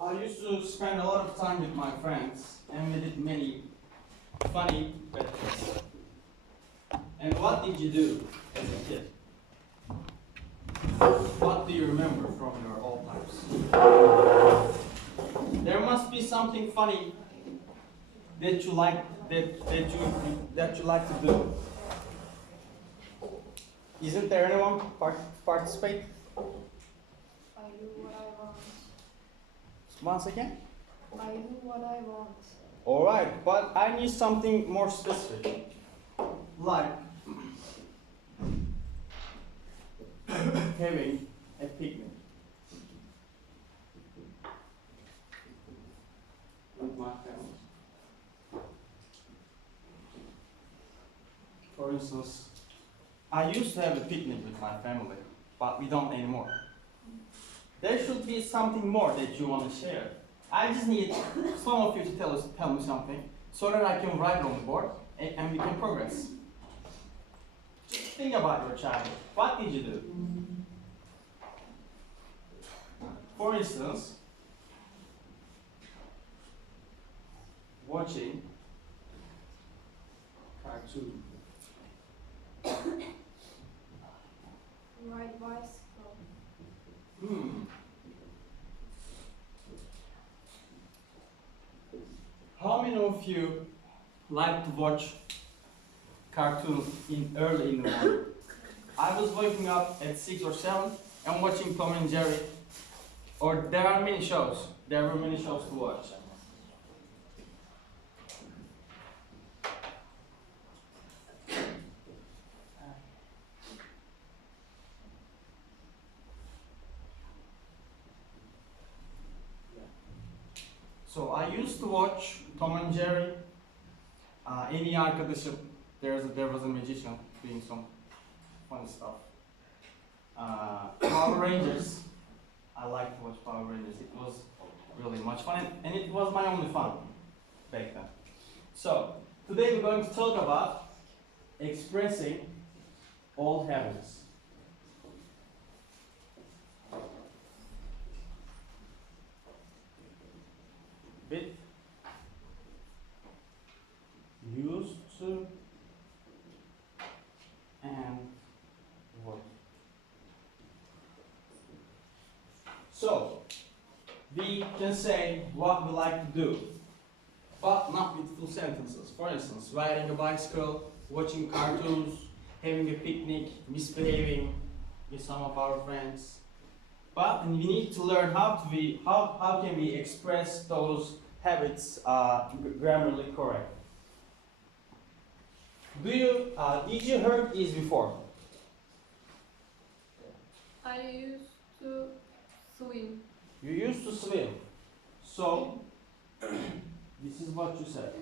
I used to spend a lot of time with my friends, and we did many funny bad things. And what did you do as a kid? What do you remember from your old times? There must be something funny that you like that you like to do. Isn't there anyone participate? I do what I want. Once again? I do what I want. All right, but I need something more specific, like having a picnic with my family. For instance, I used to have a picnic with my family, but we don't anymore. There should be something more that you want to share. I just need some of you to tell me something so that I can write it on the board and we can progress. Just think about your childhood. What did you do? For instance, watching cartoon. Ride bicycle. How many of you like to watch cartoons early in the morning? I was waking up at 6 or 7 and watching Tom and Jerry. Or there are many shows. There were many shows to watch. So I used to watch Tom and Jerry. En iyi arkadaşım. There was a magician doing some funny stuff. Power Rangers. I liked to watch Power Rangers. It was really much fun, and it was my only fun back then. So today we're going to talk about expressing old habits. Bit used to and what. So we can say what we like to do, but not with full sentences. For instance, riding a bicycle, watching cartoons, having a picnic, misbehaving with some of our friends. But we need to learn how can we express those habits grammarly correct. Did you heard this before? I used to swim. You used to swim. So this is what you said.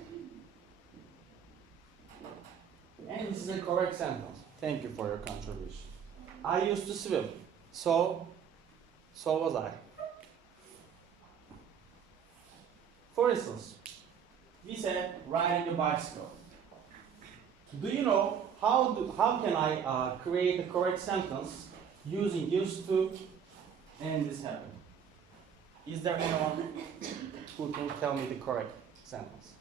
And this is a correct sentence. Thank you for your contribution. I used to swim. So was I. For instance, we said riding a bicycle. Do you know how can I create a correct sentence using used to and this happened? Is there anyone who can tell me the correct sentence?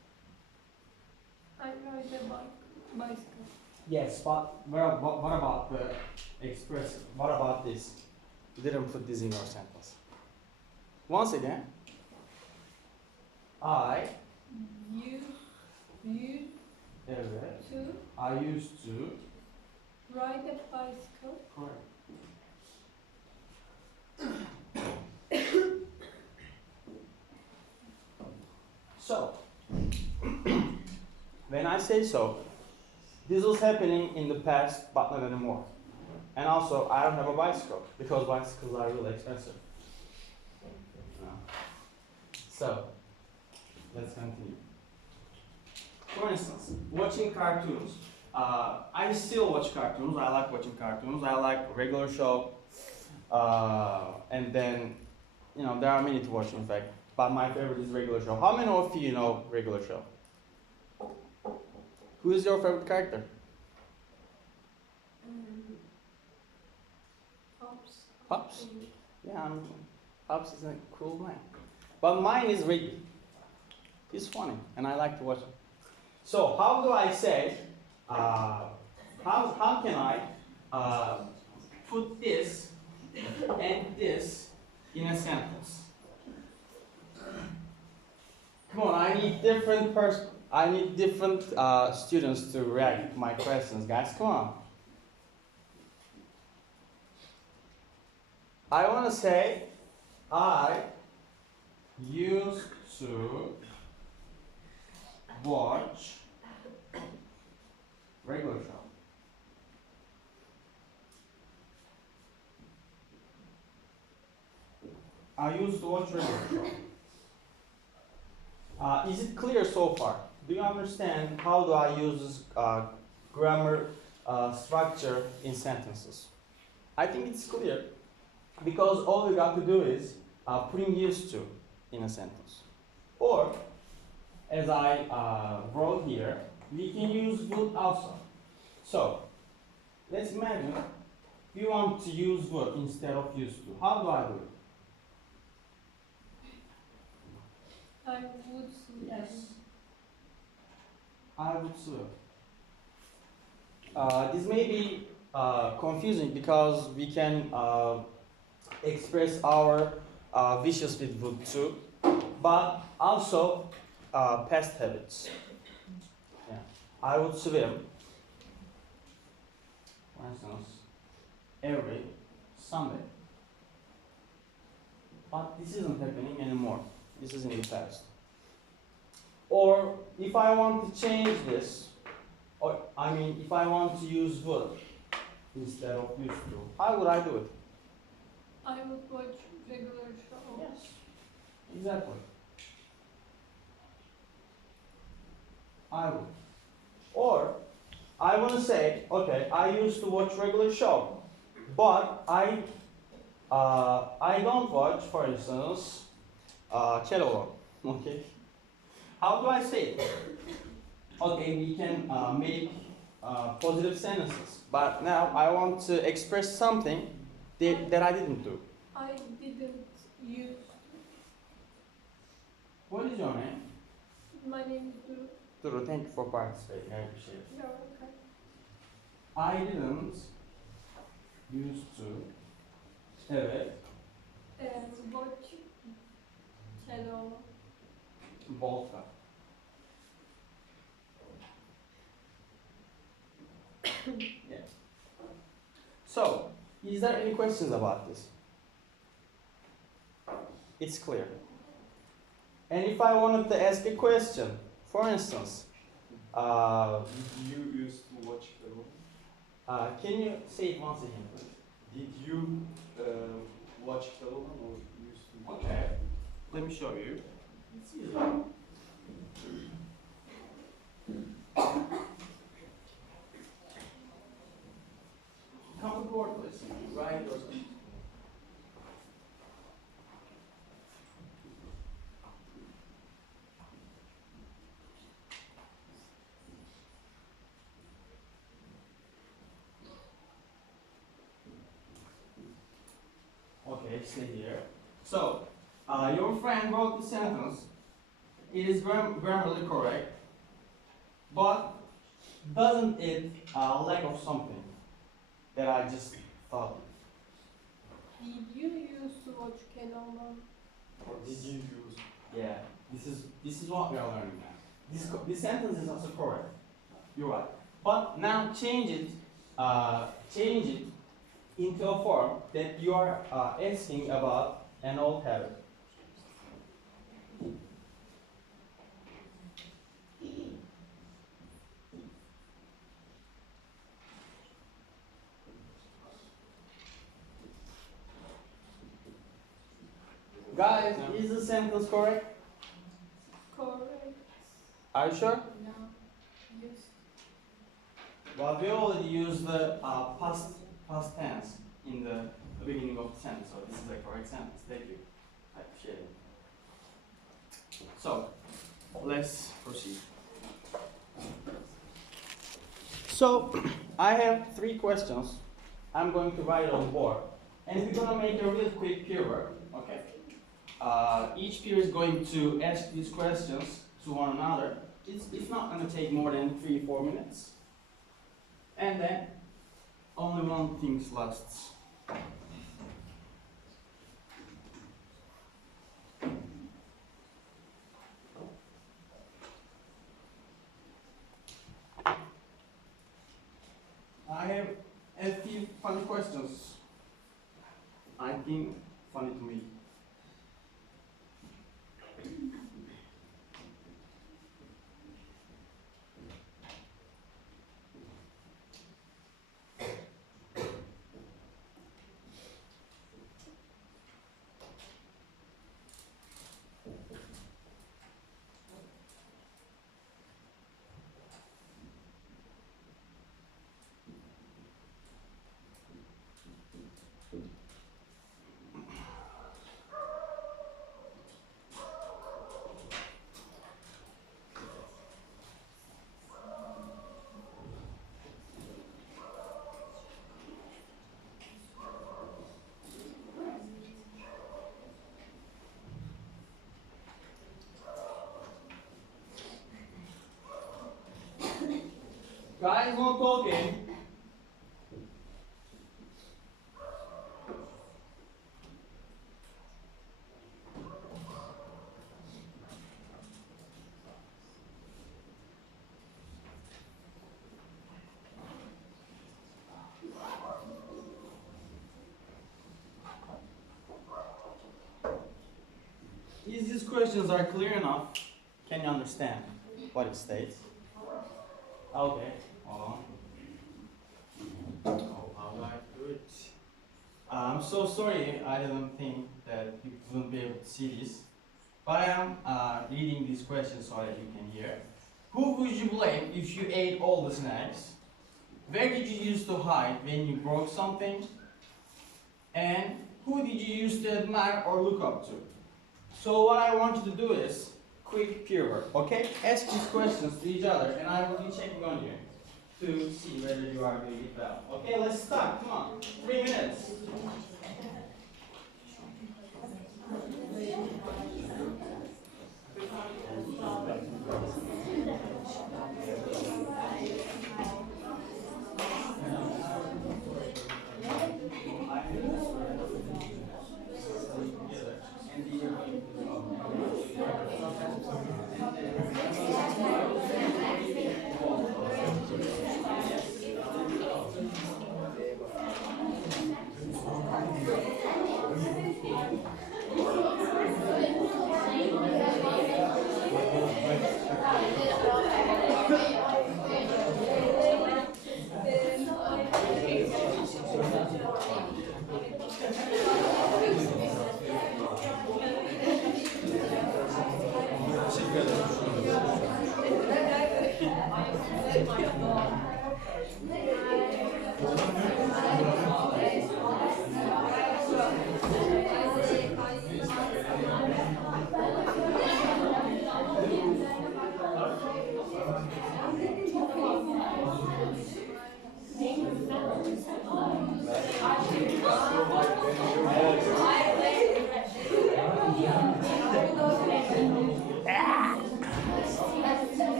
I ride a bicycle. Yes, but what about the expressive? What about this? You didn't put this in your sentence. Once again, I Used evet, to I used to ride a bicycle. correct. So, when I say so, this was happening in the past, but not anymore. And also, I don't have a bicycle because bicycles are really expensive. So, let's continue. For instance, watching cartoons. I still watch cartoons. I like watching cartoons. I like regular show. And then, there are many to watch, in fact. But my favorite is regular show. How many of you know regular show? Who is your favorite character? Pops. Pops? Yeah, Pops is a cool man. But mine is Rigby. He's funny, and I like to watch him. So how do I say, how can I put this and this in a sentence? Come on, I need different students to react to my questions, guys. Come on. I want to say, I used to watch regular show. I used to watch regular show. Is it clear so far? Do you understand how do I use this grammar structure in sentences? I think it's clear because all we got to do is putting used to in a sentence. Or, as I wrote here, we can use would also. So, let's imagine we want to use would instead of used to. How do I do it? I would swim. Yes. I would swim. This may be confusing because we can express our wishes with would too, but also past habits. Yeah. I would swim, for instance, every Sunday. But this isn't happening anymore. This is in the past. Or if I want to change this, or if I want to use would instead of used to, how would I do it? I would watch regular show. Yes, exactly. I would. Or I want to say, okay, I used to watch regular show, but I don't watch, for instance, Keloğlan. Okay. How do I say it? Okay, we can make positive sentences, but now I want to express something that I didn't do. I didn't use. What is your name? My name is Duru. Duru, thank you for participating. I appreciate it. You're okay. I didn't used to. Evet. Watch Keloğlan. Volta. Yeah. So, is there any questions about this? It's clear. And if I wanted to ask a question, for instance, Did you used to watch Keloğlan? can you say it once again, please? Did you watch Keloğlan or used to? Okay. Let me show you. It's easy. Come to the board, please. Right or something. Okay, stay here. So, your friend wrote the sentence. It is grammatically correct, but doesn't it lack of something that I just thought? Did you used to watch Keloğlan? Or did you use? Yeah, this is what we are learning now. This sentence is also correct. You're right. But now change it into a form that you are asking about an old habit. Guys, is the sentence correct? Correct. Are you sure? No. Yes. Well, we already used the past tense in the beginning of the sentence, so this is a correct sentence. Thank you. I appreciate it. So, let's proceed. So, I have 3 questions. I'm going to write on the board. And we're going to make a real quick peer work, okay? Each peer is going to ask these questions to one another. It's not going to take more than 3-4 minutes. And then only one thing lasts. I have a few funny questions. I think funny to me. Guys, not talking. If these questions are clear enough, can you understand what it states? Okay, hold on. Oh, how do I do it? I'm so sorry, I didn't think that you wouldn't be able to see this. But I am reading these questions so that you can hear. Who would you blame if you ate all the snacks? Where did you used to hide when you broke something? And who did you used to admire or look up to? So what I want you to do is quick peer work, okay? Ask these questions to each other and I will be checking on you to see whether you are doing it well. Okay, let's start, come on, 3 minutes.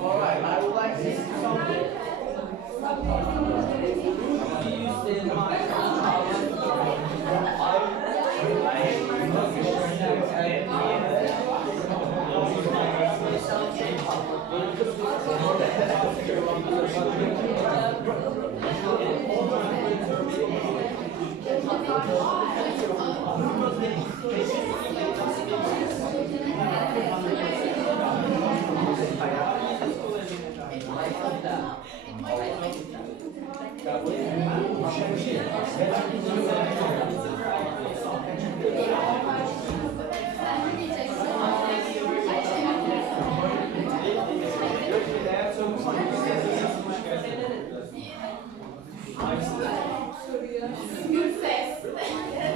Alright, I would like to see something. Who used to admire? Good face.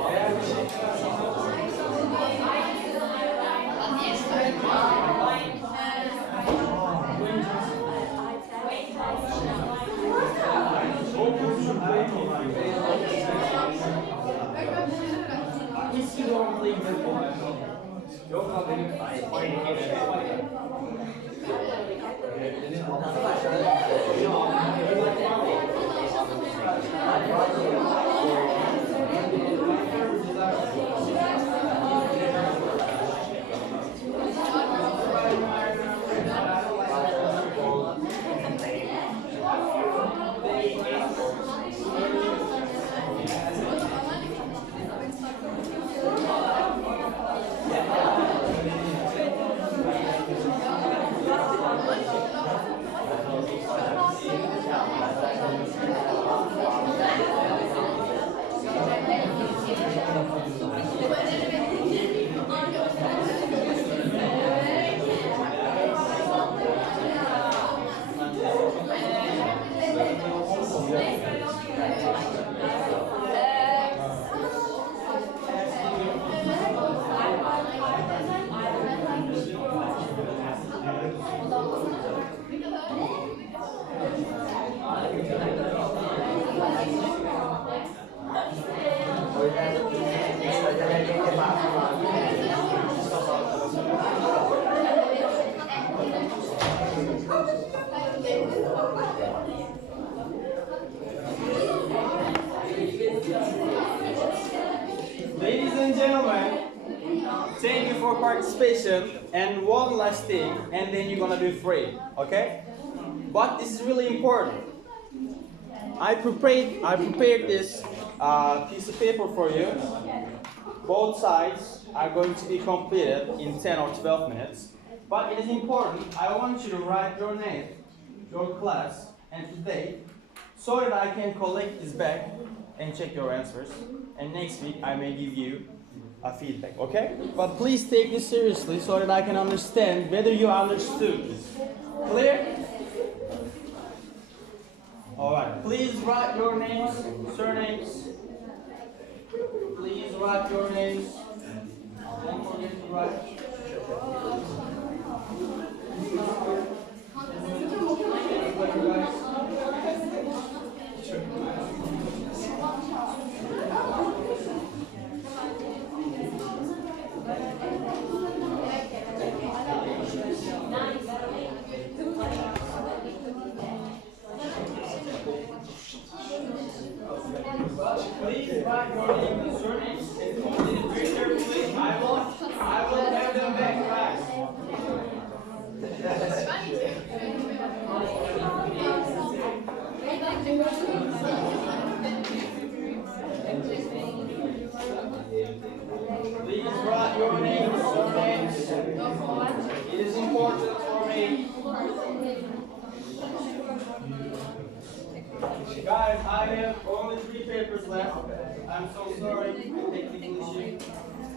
Ladies and gentlemen, thank you for participation. And one last thing, and then you're gonna be free, okay? But this is really important. I prepared this piece of paper for you. Both sides are going to be completed in 10 or 12 minutes. But it is important, I want you to write your name, your class, and today, so that I can collect this back and check your answers. And next week I may give you a feedback, okay? But please take this seriously so that I can understand whether you understood this. Clear? Alright, please write your names, surnames. Please write your names. Don't forget to write. Please write your name and surnames and complete it very carefully. I will have them back fast. Please write your name and surnames. It is important for me. Guys, I have only 3 papers left. I'm so sorry, technical issue.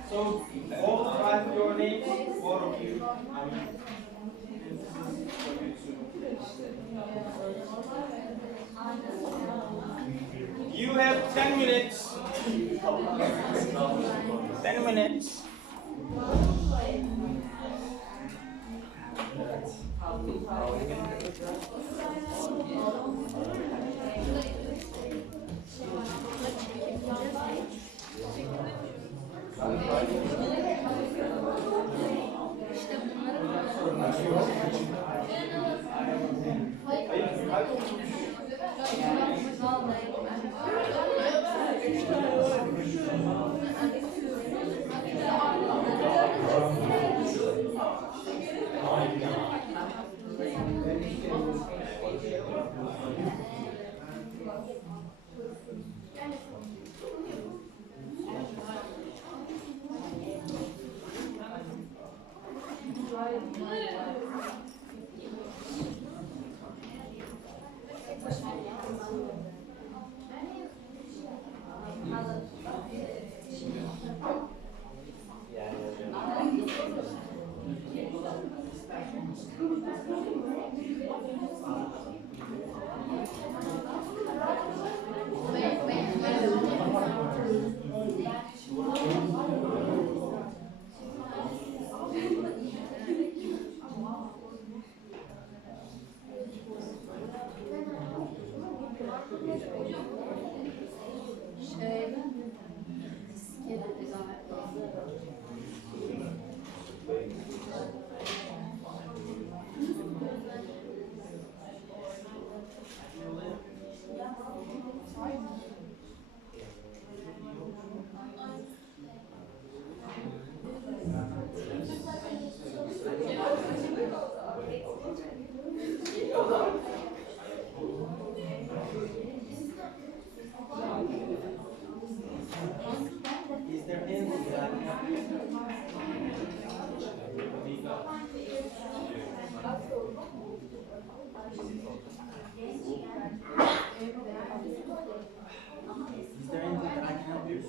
So, both write your names, both of you. And this is for you too. You have 10 minutes. 10 minutes. Is there anything that I can help you?